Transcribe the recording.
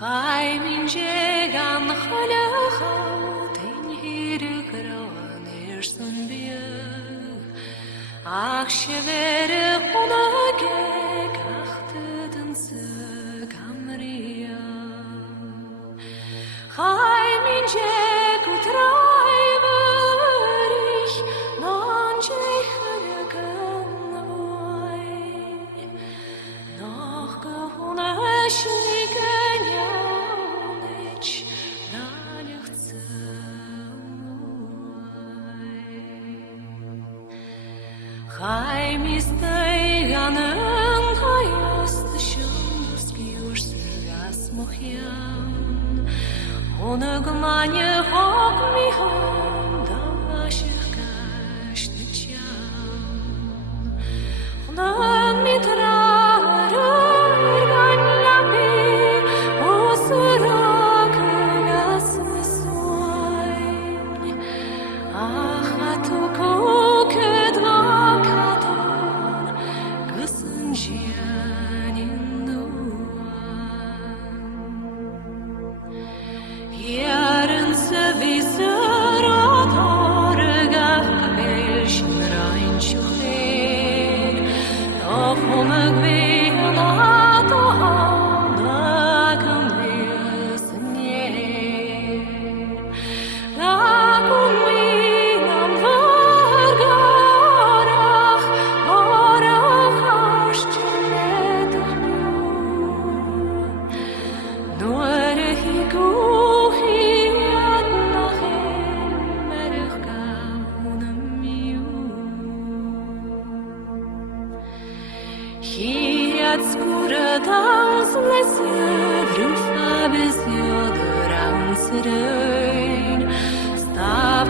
Chai min jegan chalachal Tein hiru grawan sun bieg Ach shevere chonage Gachteden se gamria Chai min jeg utraiverich Non jechele ganoi Noch gehune schnigen janich Danich Chai mistei ganen Hayast shundus giurs gas mochian Ohne gmanie hok mi ham Da vashich gash nityan Onan mitra Stop